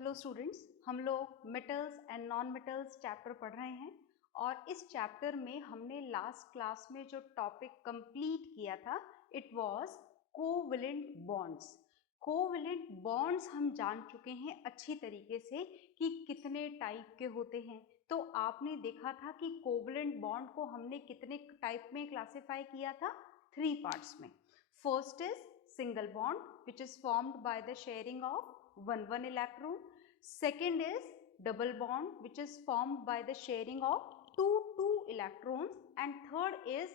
Hello students, हम लोग metals and non metals chapter पढ़ रहे हैं और इस चैप्टर में हमने लास्ट क्लास में जो टॉपिक कंप्लीट किया था it was covalent bonds. Covalent bonds हम जान चुके हैं अच्छी तरीके से कि कितने टाइप के होते हैं। तो आपने देखा था कि कोवेलेंट बॉन्ड को हमने कितने टाइप में क्लासिफाई किया था, 3 पार्ट्स में। First is single bond which is formed by the sharing of one electron. Second is double bond which is formed by the sharing of two electrons, and third is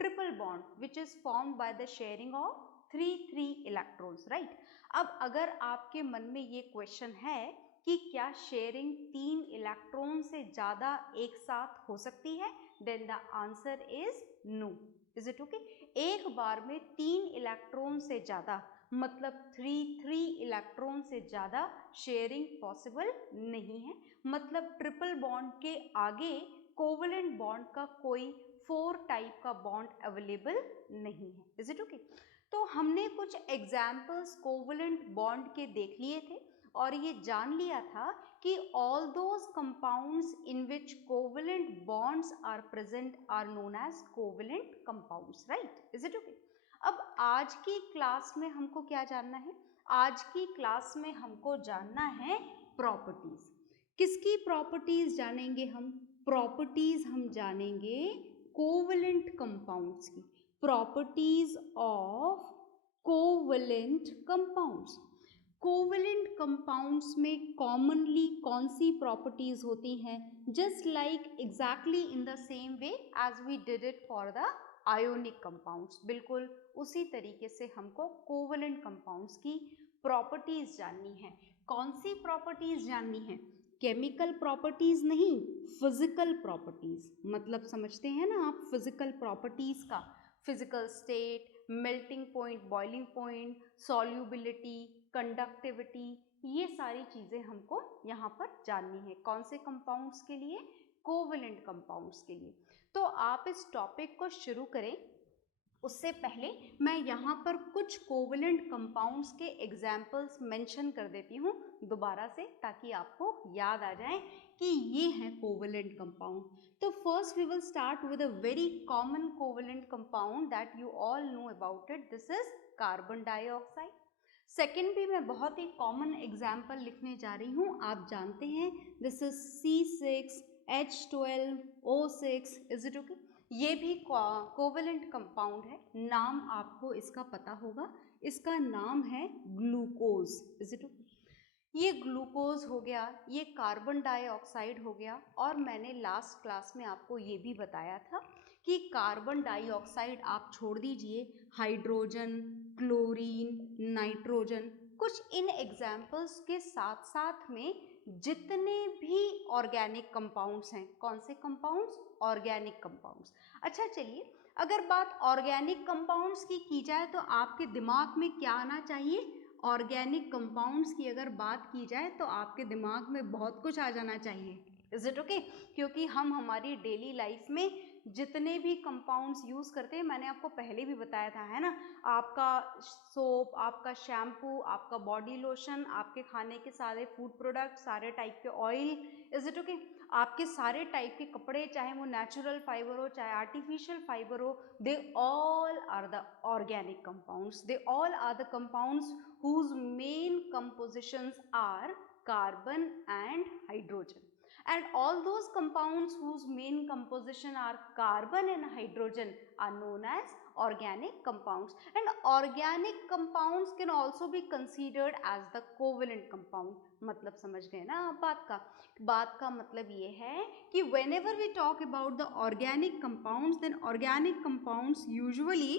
triple bond which is formed by the sharing of three electrons, right? अब अगर आपके मन में ये question है कि क्या sharing 3 electron से ज्यादा एक साथ हो सकती है, then the answer is no. Is it okay? एक बार में 3 इलेक्ट्रॉन से ज्यादा मतलब 3 इलेक्ट्रॉन से ज्यादा शेयरिंग पॉसिबल नहीं है। मतलब ट्रिपल बॉन्ड के आगे कोवेलेंट बॉन्ड का कोई 4 टाइप का बॉन्ड अवेलेबल नहीं है। Is it okay? तो हमने कुछ एग्जाम्पल्स कोवेलेंट बॉन्ड के देख लिए थे और ये जान लिया था कि all those compounds in which covalent bonds are present are known as covalent compounds, right? Is it okay? अब आज की क्लास में हमको क्या जानना है? आज की क्लास में हमको जानना है प्रॉपर्टीज। किसकी प्रॉपर्टीज जानेंगे हम? प्रॉपर्टीज हम जानेंगे कोवेलेंट कंपाउंड्स की। Properties of covalent compounds. Covalent compounds में कॉमनली कौन सी प्रॉपर्टीज होती हैं? Just like exactly in the same way as we did it for the ionic compounds, बिल्कुल उसी तरीके से हमको कोवेलेंट कंपाउंड्स की प्रॉपर्टीज जाननी है। कौन सी प्रॉपर्टीज जाननी है? केमिकल प्रॉपर्टीज नहीं, फिजिकल प्रॉपर्टीज। मतलब समझते हैं ना आप फिजिकल प्रॉपर्टीज का? Physical state, melting point, boiling point, solubility, conductivity, ये सारी चीजें हमको यहाँ पर जाननी है। कौन से कंपाउंड्स के लिए? कोवेलेंट कंपाउंड्स के लिए। तो आप इस टॉपिक को शुरू करें उससे पहले मैं यहाँ पर कुछ कोवेलेंट कंपाउंड्स के एग्जाम्पल्स मेंशन कर देती हूँ दोबारा से, ताकि आपको याद आ जाए कि ये है कोवेलेंट कंपाउंड। तो first we will start with a very common covalent compound that you all know about it, this is carbon dioxide. Second भी मैं बहुत ही कॉमन एग्जाम्पल लिखने जा रही हूँ, आप जानते हैं, this is C6H12O6। Is it okay? ये भी कोवेलेंट कंपाउंड है, नाम आपको इसका पता होगा, इसका नाम है ग्लूकोज। Is it okay? ये ग्लूकोज हो गया, ये कार्बन डाइऑक्साइड हो गया। और मैंने लास्ट क्लास में आपको ये भी बताया था कि कार्बन डाइऑक्साइड आप छोड़ दीजिए, हाइड्रोजन, क्लोरीन, नाइट्रोजन, कुछ इन एग्जाम्पल्स के साथ साथ में जितने भी ऑर्गेनिक कंपाउंड्स हैं, कौन से कंपाउंड्स? Organic compounds. अच्छा चलिए, अगर बात ऑर्गेनिक कंपाउंड्स की जाए तो आपके दिमाग में क्या आना चाहिए? ऑर्गेनिक कंपाउंड्स की अगर बात की जाए तो आपके दिमाग में बहुत कुछ आ जाना चाहिए। Is it okay? क्योंकि हम हमारी डेली लाइफ में जितने भी कंपाउंड्स यूज करते हैं, मैंने आपको पहले भी बताया था, है ना, आपका सोप, आपका शैम्पू, आपका बॉडी लोशन, आपके खाने के सारे फूड प्रोडक्ट, सारे टाइप के ऑयल, इज इट ओके, आपके सारे टाइप के कपड़े, चाहे वो नेचुरल फाइबर हो चाहे आर्टिफिशियल फाइबर हो, they all are the organic compounds. They all are the compounds whose main compositions are carbon and hydrogen, and all those compounds whose main composition are carbon and hydrogen are known as organic compounds, and organic compounds can also be considered as the covalent compound। मतलब समझ गए ना आप बात का मतलब ये है कि whenever we talk about the organic compounds, then organic compounds usually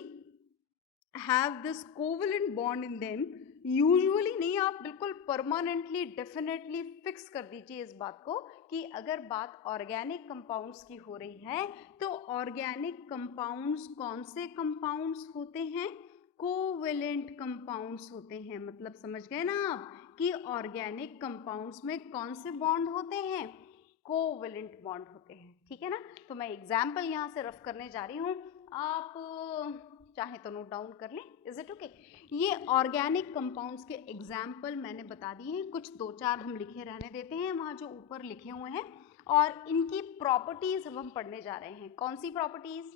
have this covalent bond in them। Usually नहीं, आप बिल्कुल परमानेंटली डेफिनेटली फिक्स कर दीजिए इस बात को कि अगर बात ऑर्गेनिक कंपाउंड्स की हो रही है तो ऑर्गेनिक कंपाउंड्स कौन से कंपाउंड्स होते हैं? कोवेलेंट कंपाउंड्स होते हैं। मतलब समझ गए ना आप कि ऑर्गेनिक कंपाउंड्स में कौन से बॉन्ड होते हैं? कोवेलेंट बॉन्ड होते हैं। ठीक है ना? तो मैं एग्जाम्पल यहाँ से रफ करने जा रही हूँ। आप चाहे तो नोट डाउन कर लें। Is it okay? ये ऑर्गेनिक कंपाउंड्स के एग्जाम्पल मैंने बता दिए हैं, कुछ 2-4 हम लिखे रहने देते हैं वहाँ जो ऊपर लिखे हुए हैं, और इनकी प्रॉपर्टीज हम पढ़ने जा रहे हैं। कौन सी प्रॉपर्टीज?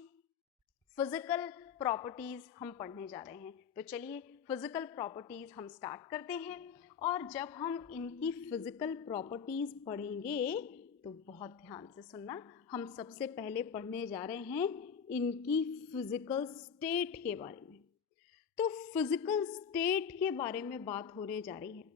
फिजिकल प्रॉपर्टीज हम पढ़ने जा रहे हैं। तो चलिए फिजिकल प्रॉपर्टीज हम स्टार्ट करते हैं, और जब हम इनकी फिजिकल प्रॉपर्टीज पढ़ेंगे तो बहुत ध्यान से सुनना, हम सबसे पहले पढ़ने जा रहे हैं इनकी फिजिकल स्टेट के बारे में। तो फिजिकल स्टेट के बारे में बात होने जा रही है।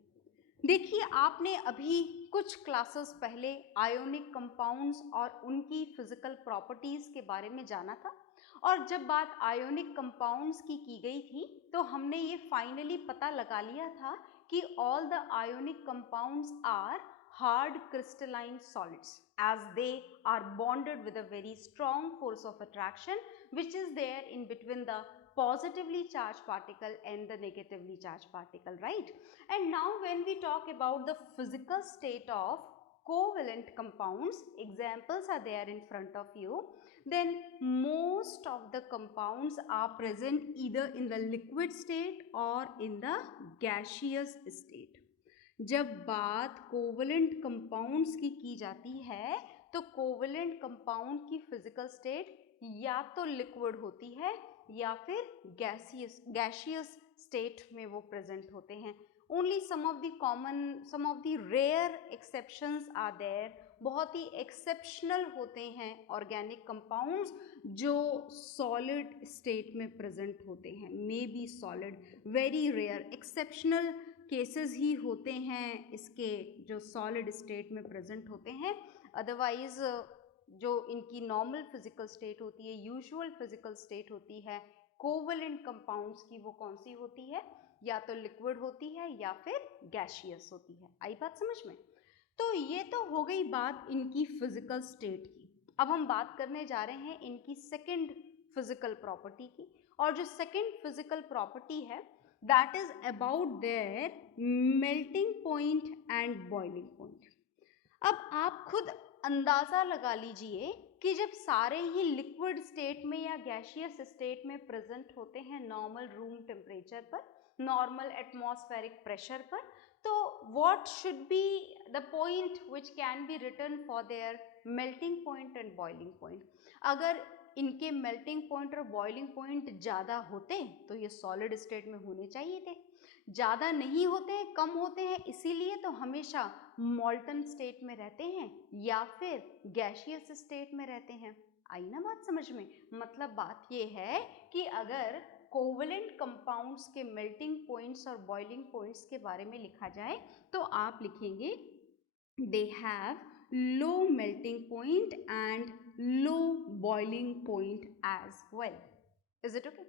देखिए, आपने अभी कुछ क्लासेस पहले आयोनिक कंपाउंड्स और उनकी फिजिकल प्रॉपर्टीज के बारे में जाना था, और जब बात आयोनिक कंपाउंड्स की गई थी तो हमने ये फाइनली पता लगा लिया था कि all the ionic compounds are hard crystalline solids as they are bonded with a very strong force of attraction which is there in between the positively charged particle and the negatively charged particle, right? And now when we talk about the physical state of covalent compounds, examples are there in front of you, then most of the compounds are present either in the liquid state or in the gaseous state. जब बात covalent compounds की जाती है तो covalent compound की physical state या तो liquid होती है या फिर गैसियस स्टेट में वो प्रेजेंट होते हैं। Only some of the rare exceptions are there. बहुत ही एक्सेप्शनल होते हैं ऑर्गेनिक कंपाउंड्स जो सॉलिड स्टेट में प्रेजेंट होते हैं, maybe solid, very rare exceptional cases ही होते हैं इसके जो सॉलिड स्टेट में प्रेजेंट होते हैं। अदरवाइज जो इनकी नॉर्मल फिजिकल स्टेट होती है, यूजुअल फिजिकल स्टेट होती है कोवलेंट कंपाउंड्स की, वो कौन सी होती है? या तो लिक्विड होती है या फिर गैसियस होती है। आई बात समझ में? तो ये तो हो गई बात इनकी फिजिकल स्टेट की। अब हम बात करने जा रहे हैं इनकी सेकेंड फिजिकल प्रॉपर्टी की, और जो सेकेंड फिजिकल प्रॉपर्टी है that is about their melting point and boiling point. अब आप खुद अंदाजा लगा लीजिए कि जब सारे ही लिक्विड स्टेट में या गैसियस स्टेट में प्रेजेंट होते हैं नॉर्मल रूम टेम्परेचर पर, नॉर्मल एटमॉस्फेरिक प्रेशर पर, तो what should be the point which can be written for their melting point and boiling point? अगर इनके मेल्टिंग पॉइंट और बॉइलिंग पॉइंट ज़्यादा होते तो ये सॉलिड स्टेट में होने चाहिए थे, ज़्यादा नहीं होते हैं, कम होते हैं, इसीलिए तो हमेशा मॉल्टन स्टेट में रहते हैं या फिर गैसियस स्टेट में रहते हैं। आई ना बात समझ में? मतलब बात ये है कि अगर कोवलेंट कंपाउंड्स के मेल्टिंग पॉइंट्स और बॉइलिंग पॉइंट्स के बारे में लिखा जाए तो आप लिखेंगे they have low melting point and low boiling point as well. Is it okay?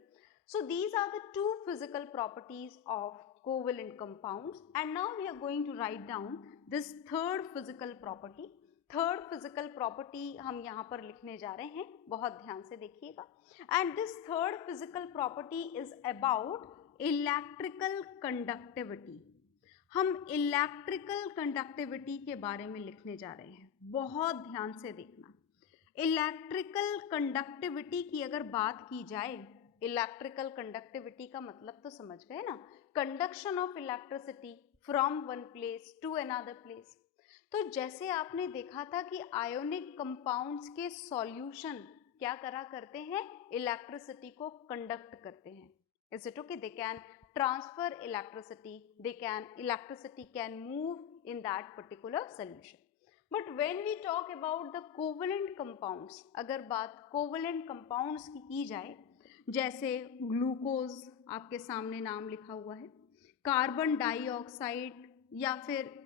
So these are the two physical properties of covalent compounds, and now we are going to write down this third physical property. Third physical property हम यहाँ पर लिखने जा रहे हैं, बहुत ध्यान से देखिएगा। And this third physical property is about electrical conductivity. हम इलेक्ट्रिकल कंडक्टिविटी के बारे में लिखने जा रहे हैं, बहुत ध्यान से देखना। इलेक्ट्रिकल कंडक्टिविटी की अगर बात की जाए, इलेक्ट्रिकल कंडक्टिविटी का मतलब तो समझ गए ना, conduction of electricity from one place to another place. तो जैसे आपने देखा था कि आयोनिक कंपाउंड्स के सॉल्यूशन क्या करा करते हैं? इलेक्ट्रिसिटी को कंडक्ट करते हैं। Is it okay? They can transfer electricity. Electricity can move in that particular solution. But when we talk about the covalent compounds, अगर बात covalent compounds की जाए, जैसे ग्लूकोज, आपके सामने नाम लिखा हुआ है, कार्बन डाइऑक्साइड, या फिर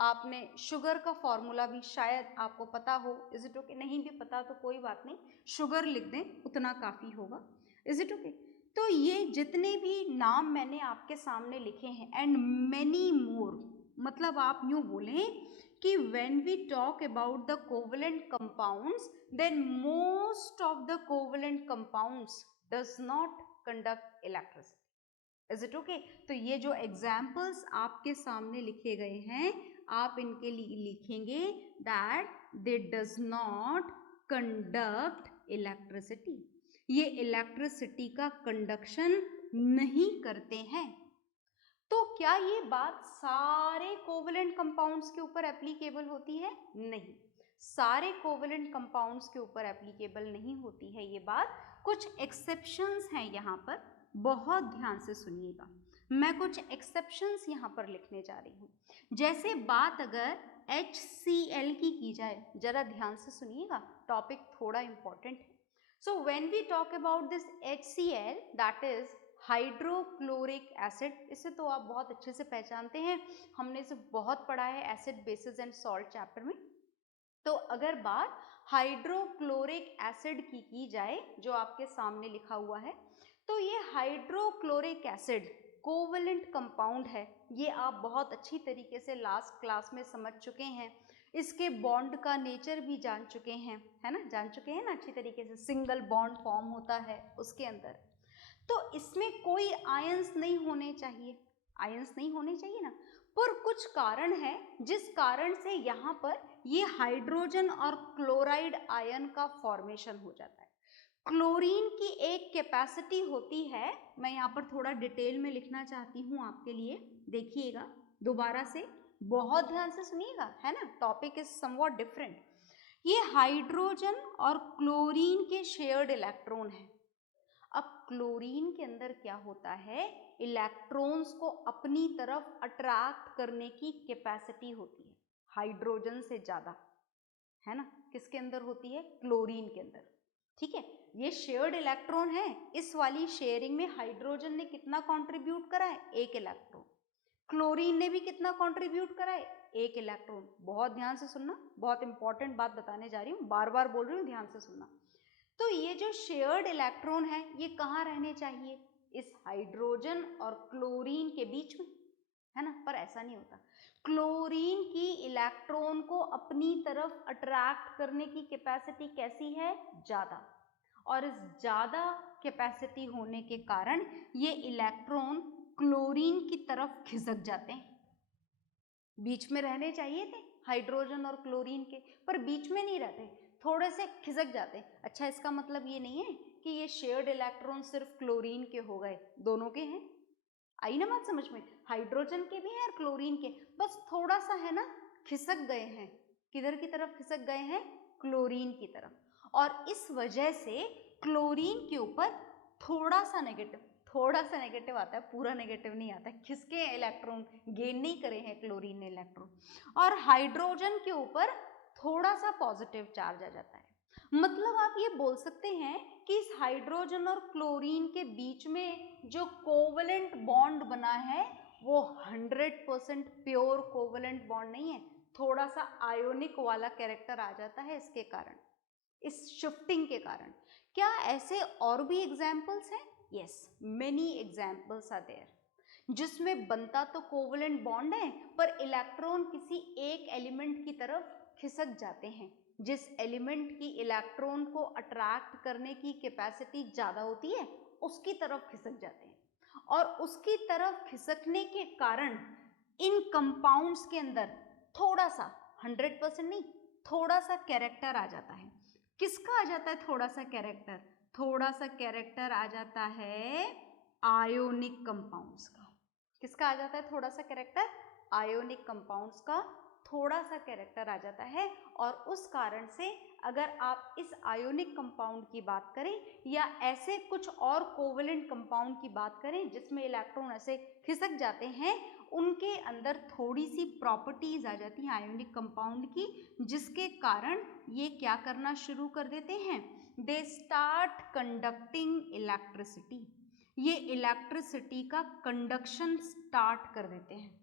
आपने शुगर का फॉर्मूला भी शायद आपको पता हो। Is it okay? नहीं भी पता तो कोई बात नहीं, शुगर लिख दें, उतना काफ़ी होगा। Is it okay? तो ये जितने भी नाम मैंने आपके सामने लिखे हैं एंड मेनी मोर, मतलब आप यूँ बोलें कि when we talk about the covalent compounds, then most of the covalent compounds does not conduct electricity. Is it okay? तो ये जो एग्जाम्पल्स आपके सामने लिखे गए हैं, आप इनके लिए लिखेंगे that they does not conduct electricity. ये इलेक्ट्रिसिटी का कंडक्शन नहीं करते हैं। तो क्या ये बात सारे कोवेलेंट कंपाउंड्स के ऊपर एप्लीकेबल होती है? नहीं, सारे कोवेलेंट कंपाउंड्स के ऊपर एप्लीकेबल नहीं होती है ये बात। कुछ एक्सेप्शंस हैं यहाँ पर, बहुत ध्यान से सुनिएगा। मैं कुछ एक्सेप्शंस यहाँ पर लिखने जा रही हूँ। जैसे बात अगर HCl की जाए, जरा ध्यान से सुनिएगा, टॉपिक थोड़ा इंपॉर्टेंट है। So when we talk about this HCl, that is hydrochloric acid, इसे तो आप बहुत अच्छे से पहचानते हैं, हमने इसे बहुत पढ़ा है acid basis and salt chapter में। तो अगर बात हाइड्रोक्लोरिक एसिड की जाए, जो आपके सामने लिखा हुआ है, तो ये हाइड्रोक्लोरिक एसिड कोवेलेंट कंपाउंड है। ये आप बहुत अच्छी तरीके से लास्ट क्लास में समझ चुके हैं। इसके बॉन्ड का नेचर भी जान चुके हैं, है ना, जान चुके हैं ना अच्छी तरीके से। सिंगल बॉन्ड फॉर्म होता है उसके अंदर। तो इसमें कोई आयंस नहीं होने चाहिए, आयंस नहीं होने चाहिए ना, पर कुछ कारण है जिस कारण से यहाँ पर ये हाइड्रोजन और क्लोराइड आयन का फॉर्मेशन हो जाता है। क्लोरीन की एक कैपेसिटी होती है, मैं यहाँ पर थोड़ा डिटेल में लिखना चाहती हूँ आपके लिए, देखिएगा दोबारा से, बहुत ध्यान से सुनिएगा, है ना, टॉपिक इज समवॉट डिफरेंट। ये हाइड्रोजन और क्लोरीन के शेयर्ड इलेक्ट्रॉन है। अब क्लोरीन के अंदर क्या होता है, इलेक्ट्रॉन्स को अपनी तरफ अट्रैक्ट करने की कैपेसिटी होती है हाइड्रोजन से ज्यादा, है ना, किसके अंदर होती है, क्लोरीन के अंदर। ठीक है, ये शेयर्ड इलेक्ट्रॉन है, इस वाली शेयरिंग में हाइड्रोजन ने कितना कंट्रीब्यूट करा है, एक इलेक्ट्रॉन। क्लोरीन ने भी कितना कंट्रीब्यूट करा है, एक इलेक्ट्रॉन। बहुत ध्यान से सुनना, बहुत इंपॉर्टेंट बात बताने जा रही हूँ, बार बार बोल रही हूँ, ध्यान से सुनना। तो ये जो शेयर्ड इलेक्ट्रॉन है ये कहाँ रहने चाहिए, इस हाइड्रोजन और क्लोरीन के बीच में, है ना, पर ऐसा नहीं होता। क्लोरीन की इलेक्ट्रॉन को अपनी तरफ अट्रैक्ट करने की कैपेसिटी कैसी है, ज्यादा, और इस ज्यादा कैपेसिटी होने के कारण ये इलेक्ट्रॉन क्लोरीन की तरफ खिसक जाते हैं। बीच में रहने चाहिए थे हाइड्रोजन और क्लोरीन के, पर बीच में नहीं रहते, थोड़े से खिसक जाते। अच्छा, इसका मतलब ये नहीं है कि ये शेयर्ड इलेक्ट्रॉन सिर्फ क्लोरीन के हो गए, दोनों के हैं। आई ना बात समझ में, हाइड्रोजन के भी हैं और क्लोरीन के, बस थोड़ा सा है ना खिसक गए हैं। किधर की तरफ खिसक गए हैं, क्लोरीन की तरफ। और इस वजह से क्लोरीन के ऊपर थोड़ा सा नेगेटिव आता है, पूरा नेगेटिव नहीं आता है, खिसके इलेक्ट्रॉन गेन नहीं करे हैं क्लोरीन ने इलेक्ट्रॉन, और हाइड्रोजन के ऊपर थोड़ा सा पॉजिटिव चार्ज आ जाता है। मतलब आप ये बोल सकते हैं कि इस हाइड्रोजन और क्लोरीन के बीच में जो कोवेलेंट बॉन्ड बना है वो 100% प्योर कोवेलेंट बॉन्ड नहीं है, थोड़ा सा आयोनिक वाला कैरेक्टर आ जाता है इसके कारण, इस शिफ्टिंग के कारण। क्या ऐसे और भी एग्जाम्पल्स हैं? Yes, many examples are there, जिसमें बनता तो कोवेलेंट बॉन्ड है पर इलेक्ट्रॉन किसी एक एलिमेंट की तरफ खिसक जाते हैं, जिस एलिमेंट की इलेक्ट्रॉन को अट्रैक्ट करने की कैपेसिटी ज्यादा होती है उसकी तरफ खिसक जाते हैं, और उसकी तरफ खिसकने के कारण इन कंपाउंड्स के अंदर थोड़ा सा, 100% नहीं, थोड़ा सा कैरेक्टर आ जाता है। किसका आ जाता है थोड़ा सा कैरेक्टर? थोड़ा सा कैरेक्टर आ जाता है आयोनिक कंपाउंड्स का। किसका आ जाता है थोड़ा सा कैरेक्टर? आयोनिक कंपाउंड्स का थोड़ा सा कैरेक्टर आ जाता है। और उस कारण से अगर आप इस आयोनिक कंपाउंड की बात करें या ऐसे कुछ और कोवेलेंट कंपाउंड की बात करें जिसमें इलेक्ट्रॉन ऐसे खिसक जाते हैं, उनके अंदर थोड़ी सी प्रॉपर्टीज आ जाती हैं आयोनिक कंपाउंड की, जिसके कारण ये क्या करना शुरू कर देते हैं, दे स्टार्ट कंडक्टिंग इलेक्ट्रिसिटी। ये इलेक्ट्रिसिटी का कंडक्शन स्टार्ट कर देते हैं।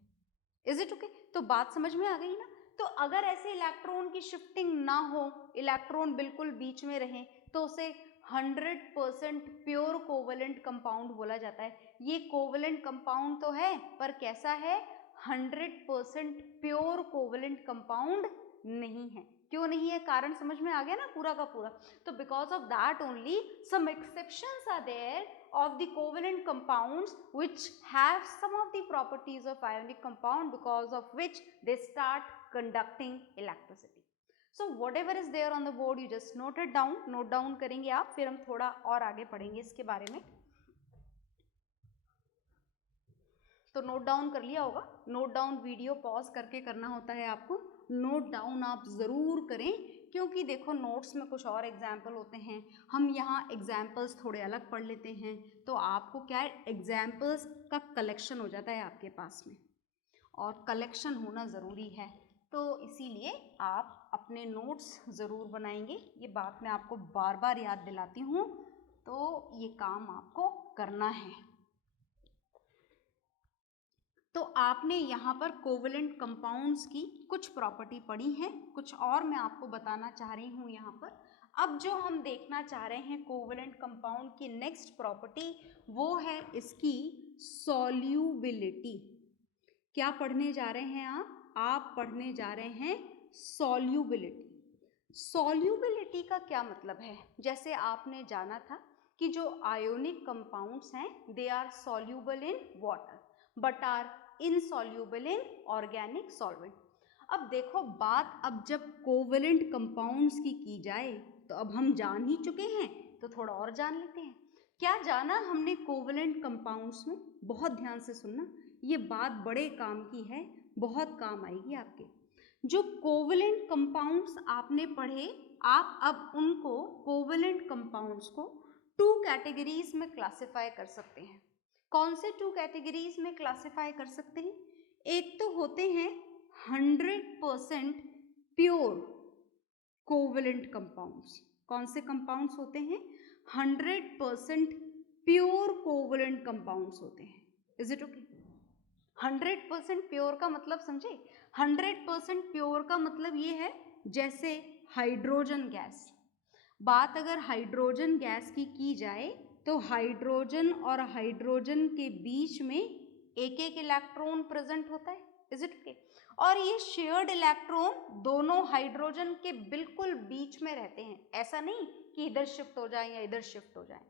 Is it okay? तो बात समझ में आ गई ना? तो अगर ऐसे इलेक्ट्रॉन की शिफ्टिंग ना हो, इलेक्ट्रॉन बिल्कुल बीच में रहे, तो उसे 100% प्योर कोवेलेंट कंपाउंड बोला जाता है। ये कोवेलेंट कंपाउंड तो है पर कैसा है, 100% प्योर कोवेलेंट कंपाउंड नहीं है। क्यों नहीं है, कारण समझ में आ गया ना पूरा का पूरा? तो because of that only some exceptions are there of the covalent compounds which have some of the properties of ionic compound, because of which they start conducting electricity. So whatever is there on the board you just note it down, note down करेंगे आप, फिर हम थोड़ा और आगे पढ़ेंगे इसके बारे में। तो नोट डाउन कर लिया होगा, नोट डाउन वीडियो पॉज करके करना होता है आपको, नोट डाउन आप ज़रूर करें, क्योंकि देखो नोट्स में कुछ और एग्जाम्पल होते हैं, हम यहाँ एग्जाम्पल्स थोड़े अलग पढ़ लेते हैं, तो आपको क्या है एग्जाम्पल्स का कलेक्शन हो जाता है आपके पास में, और कलेक्शन होना ज़रूरी है, तो इसीलिए आप अपने नोट्स ज़रूर बनाएंगे। ये बात मैं आपको बार बार याद दिलाती हूँ, तो ये काम आपको करना है। तो आपने यहाँ पर कोवेलेंट कंपाउंड्स की कुछ प्रॉपर्टी पढ़ी है, कुछ और मैं आपको बताना चाह रही हूँ यहाँ पर। अब जो हम देखना चाह रहे हैं कोवेलेंट कंपाउंड की नेक्स्ट प्रॉपर्टी, वो है इसकी सॉल्यूबिलिटी। क्या पढ़ने जा रहे हैं आप पढ़ने जा रहे हैं सॉल्यूबिलिटी। सॉल्यूबिलिटी का क्या मतलब है? जैसे आपने जाना था कि जो आयोनिक कंपाउंड्स हैं they are soluble in water but are insoluble in organic solvent. अब देखो बात, अब जब कोवेलेंट कंपाउंड्स की जाए तो अब हम जान ही चुके हैं, तो थोड़ा और जान लेते हैं। क्या जाना हमने कोवेलेंट कंपाउंड्स में? बहुत ध्यान से सुनना, ये बात बड़े काम की है, बहुत काम आएगी आपके। जो कोवेलेंट कंपाउंड्स आपने पढ़े, आप अब उनको कोवेलेंट कंपाउंड्स को 2 कैटेगरीज में क्लासिफाई कर सकते हैं। कौन से 2 कैटेगरीज में क्लासिफाई कर सकते हैं? एक तो होते हैं 100% प्योर कोवेलेंट कंपाउंड्स। कौन से कंपाउंड्स होते हैं? 100% प्योर कोवेलेंट कंपाउंड्स होते हैं। Is it okay? 100% प्योर का मतलब समझे? 100% प्योर का मतलब ये है जैसे हाइड्रोजन गैस। बात अगर हाइड्रोजन गैस की जाए तो हाइड्रोजन और हाइड्रोजन के बीच में एक एक इलेक्ट्रॉन प्रेजेंट होता है। Is it okay? और ये शेयर्ड इलेक्ट्रॉन दोनों हाइड्रोजन के बिल्कुल बीच में रहते हैं, ऐसा नहीं कि इधर शिफ्ट हो जाए या इधर शिफ्ट हो जाए।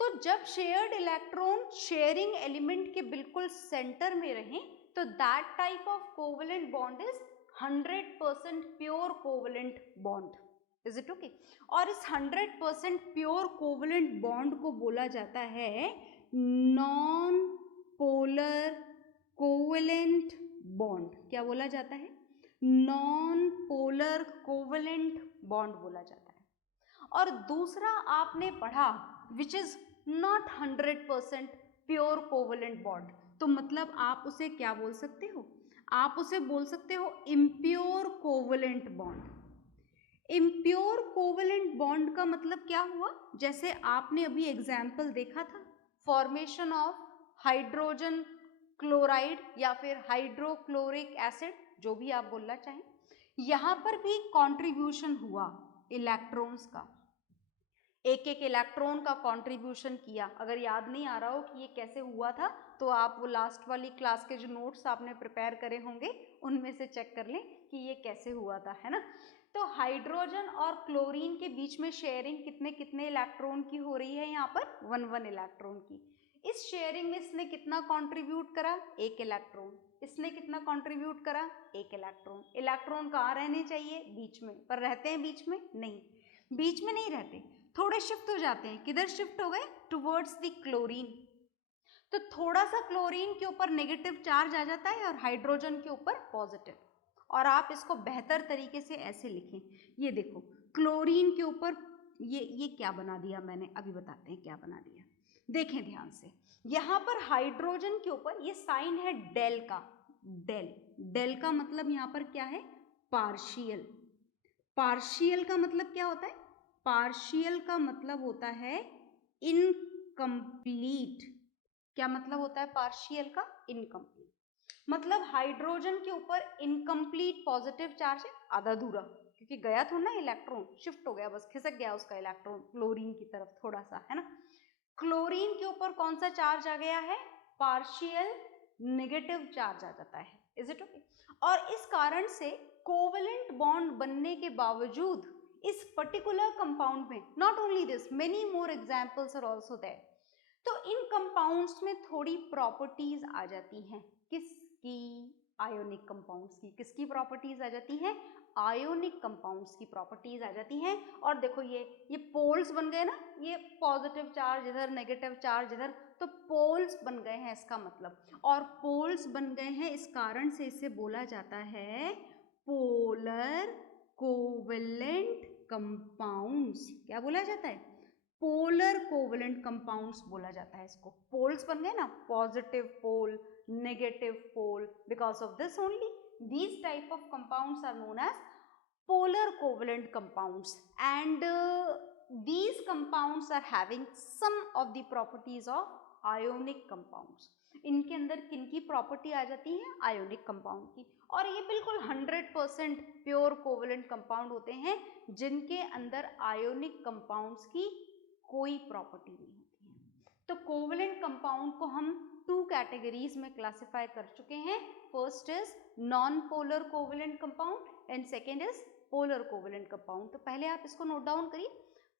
तो जब शेयर्ड इलेक्ट्रॉन शेयरिंग एलिमेंट के बिल्कुल सेंटर में रहें तो that type of covalent bond is 100% pure covalent bond. Is it okay? और इस 100% प्योर कोवेलेंट बॉन्ड को बोला जाता है नॉन पोलर कोवेलेंट बॉन्ड। क्या बोला जाता है? नॉन पोलर कोवेलेंट बॉन्ड बोला जाता है। और दूसरा आपने पढ़ा which is not 100% pure covalent bond, तो मतलब आप उसे क्या बोल सकते हो? आप उसे बोल सकते हो impure covalent bond. Impure covalent bond का मतलब क्या हुआ? जैसे आपने अभी एग्जाम्पल देखा था, फॉर्मेशन ऑफ हाइड्रोजन क्लोराइड या फिर हाइड्रोक्लोरिक एसिड, जो भी आप बोलना चाहें, यहाँ पर भी कंट्रीब्यूशन हुआ इलेक्ट्रॉन्स का, एक एक इलेक्ट्रॉन का कंट्रीब्यूशन किया। अगर याद नहीं आ रहा हो कि ये कैसे हुआ था तो आप वो लास्ट वाली क्लास के जो नोट्स आपने प्रिपेयर करे होंगे उनमें से चेक कर लें कि ये कैसे हुआ था, है ना। तो हाइड्रोजन और क्लोरीन के बीच में शेयरिंग कितने कितने इलेक्ट्रॉन की हो रही है? यहाँ पर 1 इलेक्ट्रॉन की। इस शेयरिंग में इसने कितना कंट्रीब्यूट करा? 1 इलेक्ट्रॉन। इसने कितना कंट्रीब्यूट करा? 1 इलेक्ट्रॉन। इलेक्ट्रॉन कहाँ रहने चाहिए? बीच में। पर रहते हैं बीच में? नहीं, बीच में नहीं रहते, थोड़े शिफ्ट हो जाते हैं। किधर शिफ्ट हो गए? Towards the chlorine. तो थोड़ा सा क्लोरीन के ऊपर नेगेटिव चार्ज आ जाता है और हाइड्रोजन के ऊपर पॉजिटिव। और आप इसको बेहतर तरीके से ऐसे लिखें, ये देखो क्लोरीन के ऊपर ये क्या बना दिया मैंने, अभी बताते हैं क्या बना दिया। देखें ध्यान से, यहाँ पर हाइड्रोजन के ऊपर ये साइन है डेल का। डेल, डेल का मतलब यहाँ पर क्या है? पार्शियल। पार्शियल का मतलब क्या होता है? पार्शियल का मतलब होता है इनकम्प्लीट। क्या मतलब होता है पार्शियल का? इनकम्प्लीट। मतलब हाइड्रोजन के ऊपर इनकम्प्लीट पॉजिटिव चार्ज है, आधा अधूरा, क्योंकि गया थोड़ा ना इलेक्ट्रॉन, शिफ्ट हो गया, बस खिसक गया उसका इलेक्ट्रॉन क्लोरीन की तरफ थोड़ा सा, है ना। क्लोरीन के ऊपर कौन सा चार्ज आ गया है? पार्शियल नेगेटिव चार्ज आ जाता है। Is it okay? और इस कारण से कोवेलेंट बॉन्ड बनने के बावजूद इस पर्टिकुलर कंपाउंड में, not only this, many more examples are also there, तो इन कंपाउंड्स में थोड़ी प्रॉपर्टीज आ जाती हैं। किसकी? आयोनिक कंपाउंड्स की। किसकी प्रॉपर्टीज आ जाती हैं? आयोनिक कंपाउंड्स की प्रॉपर्टीज आ जाती हैं। और देखो ये पोल्स बन गए ना, ये पॉजिटिव चार्ज इधर, नेगेटिव चार्ज इधर, तो पोल्स बन गए हैं इसका मतलब। और पोल्स बन गए हैं इस कारण से इसे बोला जाता है पोलर कोवेलेंट कंपाउंड्स। क्या बोला जाता है? पोलर कोवेलेंट कंपाउंड्स बोला जाता है इसको। पोल्स बन गए ना, positive pole, negative pole, because of this only these type of compounds are known as polar covalent compounds, and these compounds are having some of the properties of ionic compounds. इनके अंदर किनकी property आ जाती है? Ionic compound की। और ये बिल्कुल 100% pure covalent compound होते हैं जिनके अंदर आयोनिक कंपाउंड्स की कोई प्रॉपर्टी नहीं होती है। तो कोवेलेंट कंपाउंड को हम 2 कैटेगरीज में क्लासिफाई कर चुके हैं। First is non polar covalent compound and second is polar covalent compound. तो पहले आप इसको नोट डाउन करिए,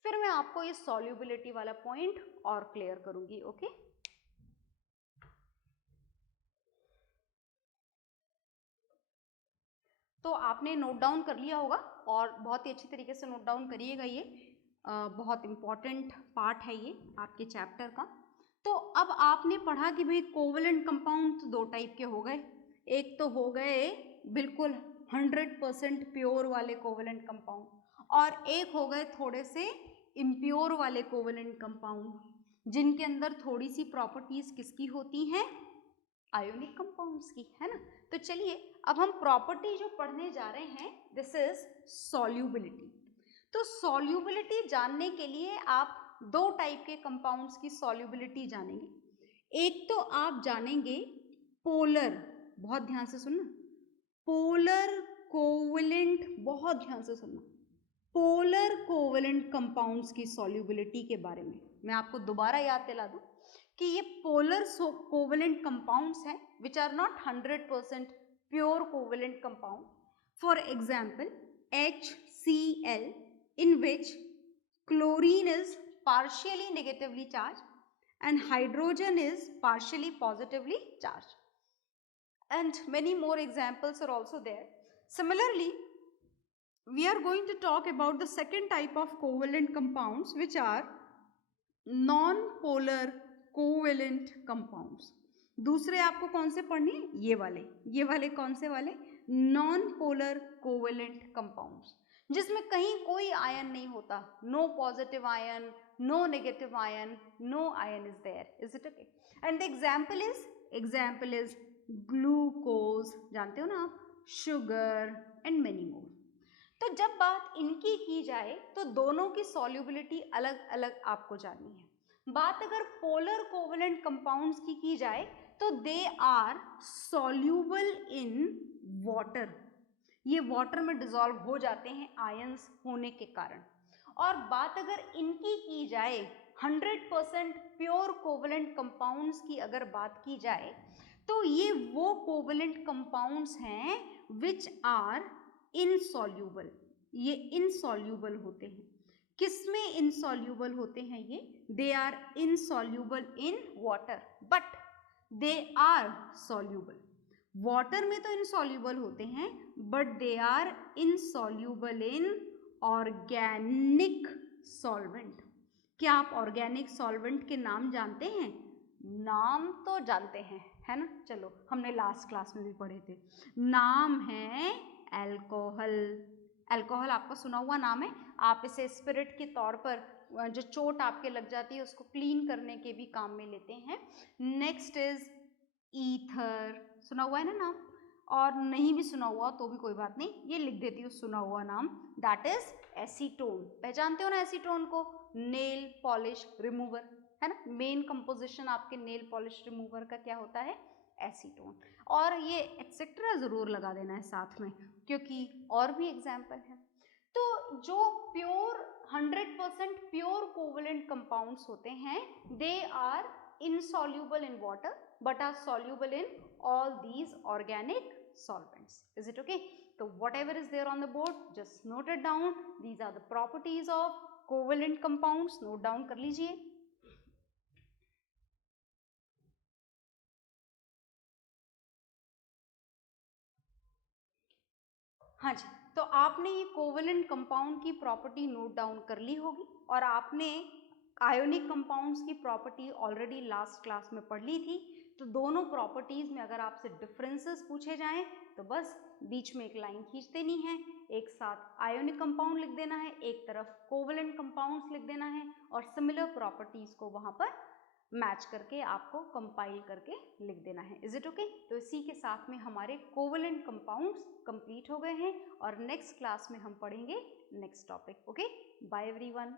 फिर मैं आपको ये सॉल्युबिलिटी वाला पॉइंट और क्लियर करूंगी। ओके, तो आपने नोट डाउन कर लिया होगा और बहुत ही अच्छी तरीके से नोट डाउन करिएगा। ये बहुत इंपॉर्टेंट पार्ट है ये आपके चैप्टर का। तो अब आपने पढ़ा कि भाई कोवेलेंट कंपाउंड 2 टाइप के हो गए। एक तो हो गए बिल्कुल 100% प्योर वाले कोवेलेंट कंपाउंड, और एक हो गए थोड़े से इम्प्योर वाले कोवेलेंट कंपाउंड जिनके अंदर थोड़ी सी प्रॉपर्टीज किसकी होती हैं? आयोनिक कंपाउंड्स की, है ना। तो चलिए अब हम प्रॉपर्टी जो पढ़ने जा रहे हैं दिस इज सॉल्युबिलिटी। तो सॉल्युबिलिटी जानने के लिए आप 2 टाइप के कंपाउंड्स की सॉल्युबिलिटी जानेंगे। एक तो आप जानेंगे पोलर, बहुत ध्यान से सुनना, पोलर कोवेलेंट, बहुत ध्यान से सुनना, पोलर कोवेलेंट कंपाउंड्स की सॉल्युबिलिटी के बारे में मैं आपको दोबारा याद दिला दूं कि ये पोलर कोवेलेंट कंपाउंड्स हैं which are not 100% pure covalent compound. For example HCl, in which chlorine is partially negatively charged and hydrogen is partially positively charged, and many more examples are also there. Similarly, we are going to talk about the second type of covalent compounds which are non-polar covalent compounds. दूसरे आपको कौन से पढ़ने? ये वाले कौन से वाले? नॉन पोलर कोवेलेंट कंपाउंड्स, जिसमें कहीं कोई आयन नहीं होता, no positive ion, no negative ion, no ion is there. Is it okay? And the example is glucose, जानते हो ना आप, शुगर एंड मेनी मोर। तो जब बात इनकी की जाए तो दोनों की सॉल्युबिलिटी अलग अलग आपको जाननी है। बात अगर पोलर कोवेलेंट कंपाउंड्स की जाए तो they are soluble in water, ये वाटर में डिसॉल्व हो जाते हैं आयंस होने के कारण। और बात अगर इनकी की जाए 100% प्योर कोवेलेंट कंपाउंड्स की अगर बात की जाए तो ये वो कोवेलेंट कंपाउंड्स हैं विच आर इनसॉल्यूबल, ये इनसॉल्यूबल होते हैं। किसमें इनसॉल्यूबल होते हैं ये? They are insoluble in water but they are soluble. Water में तो इनसॉल्यूबल होते हैं but they are insoluble in organic solvent. क्या आप ऑर्गेनिक सॉल्वेंट के नाम जानते हैं? नाम तो जानते हैं, है ना। चलो, हमने लास्ट क्लास में भी पढ़े थे। नाम है अल्कोहल। अल्कोहल आपका सुना हुआ नाम है। आप इसे स्पिरिट के तौर पर, जो चोट आपके लग जाती है उसको क्लीन करने के भी काम में लेते हैं। नेक्स्ट इज ईथर, सुना हुआ है ना नाम, और नहीं भी सुना हुआ तो भी कोई बात नहीं, ये लिख देती हूँ सुना हुआ नाम, दैट इज एसीटोन। पहचानते हो ना एसीटोन को? नेल पॉलिश रिमूवर, है ना। मेन कंपोजिशन आपके नेल पॉलिश रिमूवर का क्या होता है? एसीटोन। और ये एक्सेट्रा जरूर लगा देना है साथ में, क्योंकि और भी एग्जाम्पल है। तो जो प्योर 100% प्योर कोवेलेंट कंपाउंड्स होते हैं they are insoluble in water but are soluble in all these organic solvents. Is it okay? So whatever is there on the board just note it down. These are the properties of covalent compounds. Note down कर लीजिए। हाँ जी, तो आपने ये covalent compound की property note down कर ली होगी और आपने आयोनिक कंपाउंड्स की प्रॉपर्टी ऑलरेडी लास्ट क्लास में पढ़ ली थी। तो दोनों प्रॉपर्टीज में अगर आपसे डिफरेंसेस पूछे जाएं तो बस बीच में एक लाइन खींच देनी है, एक साथ आयोनिक कंपाउंड लिख देना है, एक तरफ कोवेलेंट कंपाउंड्स लिख देना है और सिमिलर प्रॉपर्टीज को वहां पर मैच करके आपको कंपाइल करके लिख देना है। Is it okay? तो इसी के साथ में हमारे कोवेलेंट कंपाउंड्स कंप्लीट हो गए हैं और नेक्स्ट क्लास में हम पढ़ेंगे next topic. Okay, bye everyone.